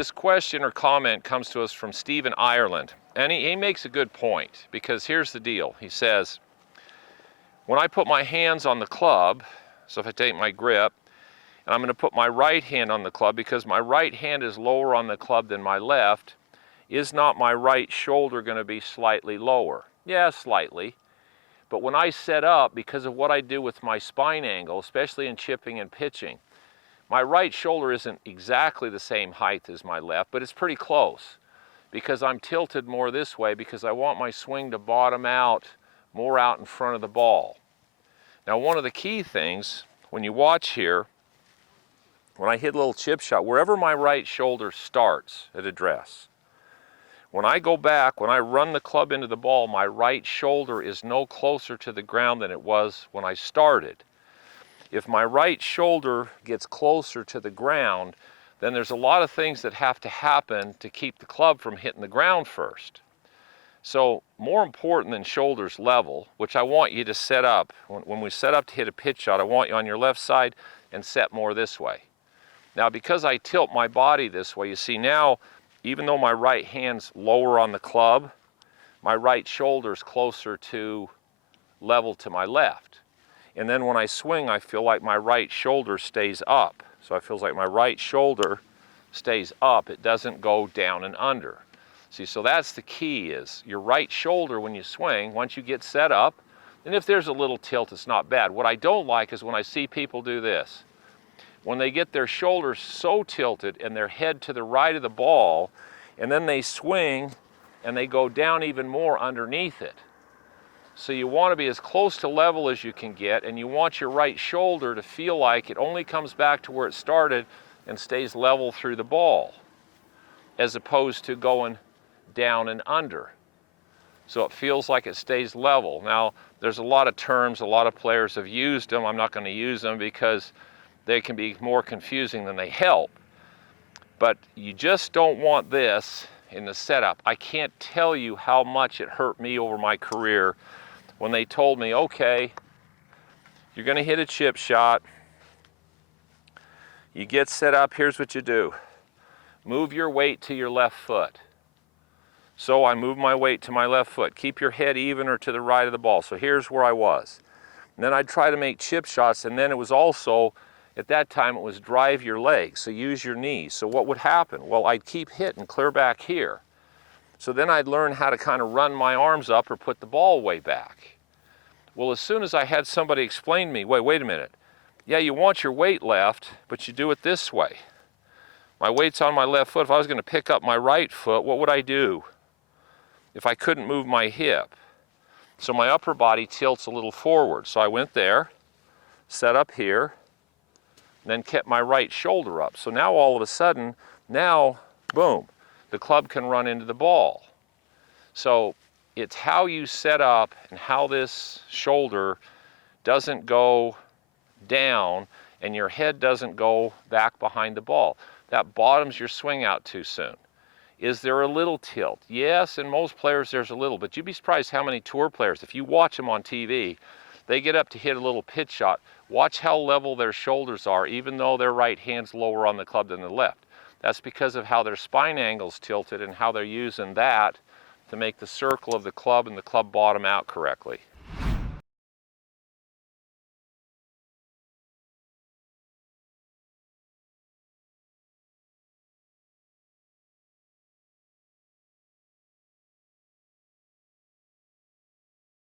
This question or comment comes to us from Steve in Ireland, and he makes a good point, because here's the deal. He says, when I put my hands on the club, so if I take my grip, and I'm going to put my right hand on the club, because my right hand is lower on the club than my left, is not my right shoulder going to be slightly lower? Yeah, slightly. But when I set up, because of what I do with my spine angle, especially in chipping and pitching, my right shoulder isn't exactly the same height as my left, but it's pretty close, because I'm tilted more this way because I want my swing to bottom out more out in front of the ball. Now, one of the key things, when you watch here, when I hit a little chip shot, wherever my right shoulder starts at address, when I go back, when I run the club into the ball, my right shoulder is no closer to the ground than it was when I started. If my right shoulder gets closer to the ground, then there's a lot of things that have to happen to keep the club from hitting the ground first. So more important than shoulders level, which I want you to set up, when we set up to hit a pitch shot, I want you on your left side and set more this way. Now, because I tilt my body this way, you see now, even though my right hand's lower on the club, my right shoulder's closer to level to my left. And then when I swing, I feel like my right shoulder stays up. So it feels like my right shoulder stays up. It doesn't go down and under. See, so that's the key, is your right shoulder when you swing, once you get set up, and if there's a little tilt, it's not bad. What I don't like is when I see people do this. When they get their shoulders so tilted and their head to the right of the ball, and then they swing and they go down even more underneath it. So you want to be as close to level as you can get, and you want your right shoulder to feel like it only comes back to where it started and stays level through the ball, as opposed to going down and under. So it feels like it stays level. Now, there's a lot of terms, a lot of players have used them. I'm not going to use them because they can be more confusing than they help. But you just don't want this in the setup. I can't tell you how much it hurt me over my career when they told me, okay, you're going to hit a chip shot, you get set up, here's what you do. Move your weight to your left foot. So I move my weight to my left foot. Keep your head even or to the right of the ball. So here's where I was. And then I'd try to make chip shots, and then it was also, at that time, it was drive your legs, so use your knees. So what would happen? Well, I'd keep hitting clear back here. So then I'd learn how to kind of run my arms up or put the ball way back. Well, as soon as I had somebody explain to me, wait a minute. Yeah, you want your weight left, but you do it this way. My weight's on my left foot. If I was going to pick up my right foot, what would I do if I couldn't move my hip? So my upper body tilts a little forward. So I went there, set up here, then kept my right shoulder up. So now all of a sudden, now, boom, the club can run into the ball. So it's how you set up and how this shoulder doesn't go down and your head doesn't go back behind the ball. That bottoms your swing out too soon. Is there a little tilt? Yes, in most players there's a little, but you'd be surprised how many tour players, if you watch them on TV, they get up to hit a little pitch shot. Watch how level their shoulders are, even though their right hand's lower on the club than the left. That's because of how their spine angle's tilted and how they're using that to make the circle of the club and the club bottom out correctly.